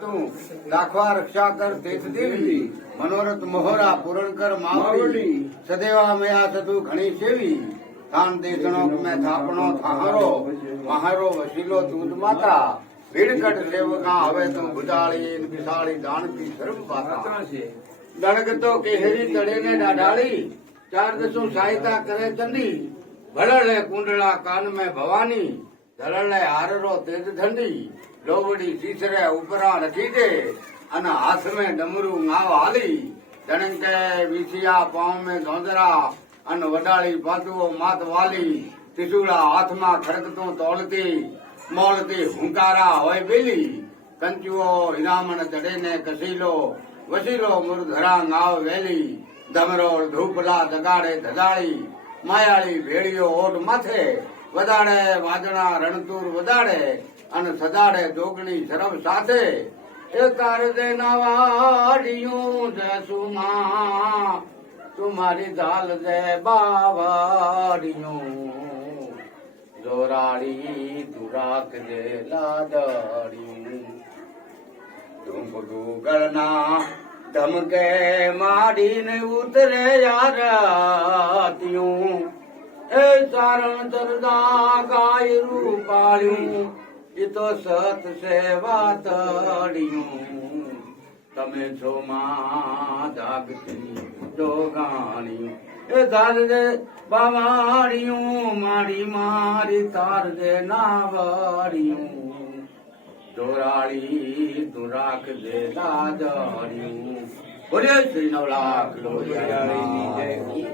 તું દાખવા રક્ષા કર તેજ દેવી મનોરથ મહોરા પૂરણ કર માવડી, સદેવા મયા સતુ ઘણી સેવી. થાન દેશનો મેં થાપણો થાહરો, મહારો વસીલો દૂધ માતા. ભીડકટ સેવકા હવે તું ભુજાળી વિશાળી દાણતી સર્વ પાતા. દણગ તો કેહરી તળે ને ડાઢાળી, ચાર દસું સહાયતા કરે ચંદી ભળલે કુંડળા કાન મેં ભવાની. ધળલે હારરો તેજ ઠંડી લોવડી સીસરે ઉપરા નથી દે. અને હાથ મેં ડમરું નાવ હાલી. દણંકે વિછિયા પાઉં મેં ધોંધરા અને વડાળી પાતુઓ માત વાલી. ત્રિશુળા હાથમાં ખડકતું તોલતી. મોલતી હુંકારા હોય બેલી. કંચુઓ હિરામણ ચડે ને કસીલો. વસીલો મુરધરા નાવ વેલી. ધમરોળ ધૂપલા દગાડે ધજાળી માયાળી ભેળીઓ ઓટ માથે. વધાડે વાદણા રણતુર વધાડે અને સદાડે જોગણી શરમ સાથે. દે તુમારી દાલ દે બાવાડિયું. જોરાડી તું રાખજે લાદડી તું ગૂગળના ધમકે માડીને ઉતરે યાર એ ચારણ ચરદા ગાય રૂપાળ્યું એ તો સત સેવા તળ્યું તમે છો માં જાગતી જોગાણ્યું એ તાર દે બાવાડિયું મારી મારી તાર દે નાવાડિયું દોરાળી દુરાખ દે દાદરિયું બોલે શ્રી નવલાખ લોહિયાળીની જય.